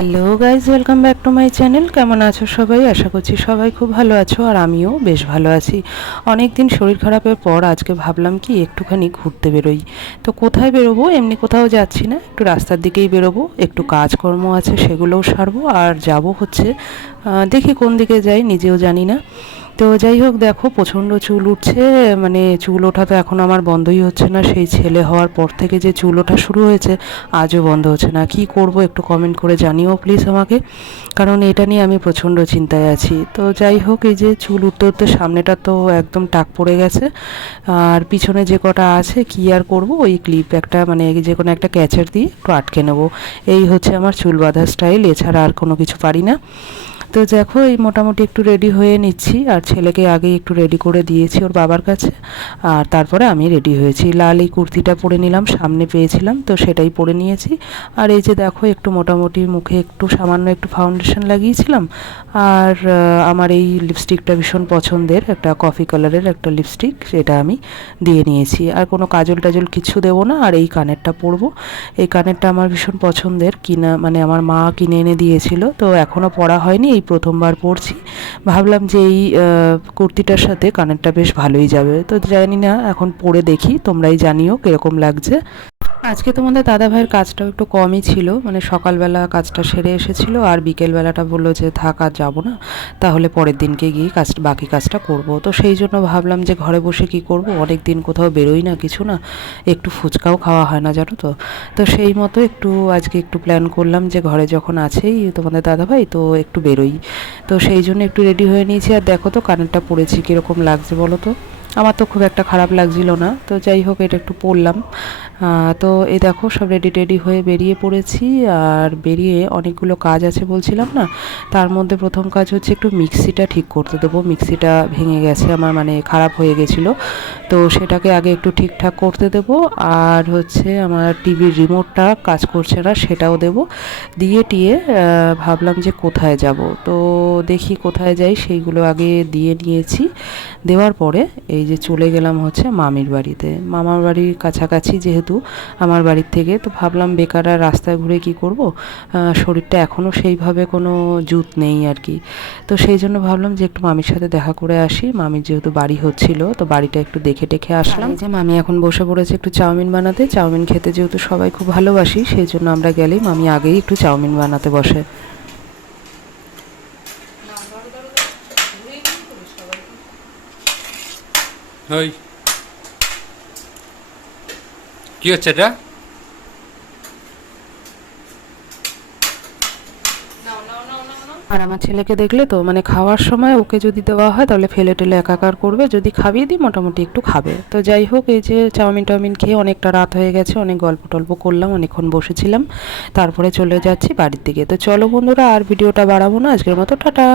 Hello guys, welcome back to my channel. কেমন আছো সবাই? আশা করছি সবাই খুব ভালো আছো, আর আমিও বেশ ভালো আছি। অনেক দিন শরীর খারাপের পর আজকে ভাবলাম কি একটুখানি ঘুরতে বেরোই। তো কোথায় বেরোবো? এমনি কোথাও যাচ্ছি না, একটু রাস্তার দিকেই বেরোবো, একটু কাজকর্ম আছে সেগুলোও সারবো, আর যাব হচ্ছে দেখি কোন দিকে যাই নিজেও জানি না। তো যাই হোক, দেখো প্রচণ্ড চুল উঠছে, মানে চুল ওঠা তো এখন আমার বন্ধই হচ্ছে না। সেই ছেলে হওয়ার পর থেকে যে চুল ওঠা শুরু হয়েছে আজও বন্ধ হচ্ছে না। কি করব একটু কমেন্ট করে জানিও প্লিজ আমাকে, কারণ এটা নিয়ে আমি প্রচণ্ড চিন্তায় আছি। তো যাই হোক, এই যে চুল উঠতে উঠতে সামনেটা তো একদম টাক পড়ে গেছে, আর পিছনে যে কটা আছে কি আর করব, ওই ক্লিপ একটা মানে যে কোনো একটা ক্যাচার দিয়ে একটু আটকে নেব। এই হচ্ছে আমার চুল বাঁধার স্টাইল, এছাড়া আর কোনো কিছু পারি না। তো দেখো এই মোটামুটি একটু রেডি হয়ে নিচ্ছি, আর ছেলেকে আগেই একটু রেডি করে দিয়েছি ওর বাবার কাছে, আর তারপরে আমি রেডি হয়েছি। লাল এই কুর্তিটা পরে নিলাম, সামনে পেয়েছিলাম তো সেটাই পরে নিয়েছি। আর এই যে দেখো একটু মোটামুটি মুখে একটু সামান্য একটু ফাউন্ডেশন লাগিয়েছিলাম, আর আমার এই লিপস্টিকটা ভীষণ পছন্দের, একটা কফি কালারের একটা লিপস্টিক, সেটা আমি দিয়ে নিয়েছি। আর কোনো কাজল টাজল কিছু দেবো না। আর এই কানেরটা পরবো, এই কানেরটা আমার ভীষণ পছন্দের, কিনা মানে আমার মা কিনে এনে দিয়েছিল, তো এখনও পরা হয়নি, এই প্রথমবার পরছি। ভাবলাম যে এই কুর্তিটার সাথে কানেরটা বেশ ভালোই যাবে। তো জানি না, এখন পরে দেখি, তোমরাই জানিও কীরকম লাগছে। আজকে তোমাদের দাদাভাইয়ের কাজটাও একটু কমই ছিল, মানে সকালবেলা কাজটা সেরে এসেছিল, আর বিকেলবেলাটা বললো যে থাক আর যাবো না, তাহলে পরের দিনকে গিয়ে বাকি কাজটা করব। তো সেই জন্য ভাবলাম যে ঘরে বসে কি করব, অনেক দিন কোথাও বেরোই না, কিছু না, একটু ফুচকাও খাওয়া হয় না জানো তো। তো সেই মতো একটু আজকে একটু প্ল্যান করলাম যে ঘরে যখন আছেই তোমাদের দাদাভাই, তো একটু বেরোই। তো সেই জন্য একটু রেডি হয়ে নিয়েছি। আর দেখো তো কানেরটা পরেছি কীরকম লাগছে বলো তো। আমার তো খুব একটা খারাপ লাগছিল না, তো যাই হোক এটা একটু পরলাম। তো এই দেখো সব রেডি টেডি হয়ে বেরিয়ে পড়েছি। আর বেরিয়ে অনেকগুলো কাজ আছে বলছিলাম না, তার মধ্যে প্রথম কাজ হচ্ছে একটু মিক্সিটা ঠিক করতে দেবো। মিক্সিটা ভেঙে গেছে আমার, মানে খারাপ হয়ে গেছিলো, তো সেটাকে আগে একটু ঠিকঠাক করতে দেবো। আর হচ্ছে আমার টিভির রিমোটটা কাজ করছে না, সেটাও দেবো। দিয়ে টিয়ে ভাবলাম যে কোথায় যাব, তো দেখি কোথায় যাই, সেইগুলো আগে দিয়ে নিয়েছি। দেওয়ার পরে এই যে চলে গেলাম হচ্ছে মামির বাড়িতে। মামার বাড়ির কাছাকাছি যেহেতু আমার বাড়ির থেকে, তো ভাবলাম বেকার আর রাস্তায় ঘুরে কি করব, শরীরটা এখনও সেইভাবে কোনো জুত নেই আর কি। তো সেই জন্য ভাবলাম যে একটু মামির সাথে দেখা করে আসি। মামির যেহেতু বাড়ি হচ্ছিল, তো বাড়িটা একটু দেখে টেখে আসলাম। যে মামি এখন বসে পড়েছে একটু চাউমিন বানাতে। চাউমিন খেতে যেহেতু সবাই খুব ভালোবাসি, সেই জন্য আমরা গেলেই মামি আগেই একটু চাউমিন বানাতে বসে। ওই কি হচ্ছে এটা? আর আমার ছেলেকে দেখলে তো, মানে খাওয়ার সময় ওকে যদি দেওয়া হয় তাহলে ফেলে টেলে একাকার করবে, যদি খাইয়ে দিই মোটামুটি একটু খাবে। তো যাই হোক, এই যে চাউমিন টাউমিন খেয়ে অনেকটা রাত হয়ে গেছে, অনেক গল্প টল্প করলাম, অনেকক্ষণ বসেছিলাম, তারপরে চলে যাচ্ছি বাড়ির দিকে। তো চলো বন্ধুরা, আর ভিডিওটা বাড়াবো না, আজকের মতো টাটা।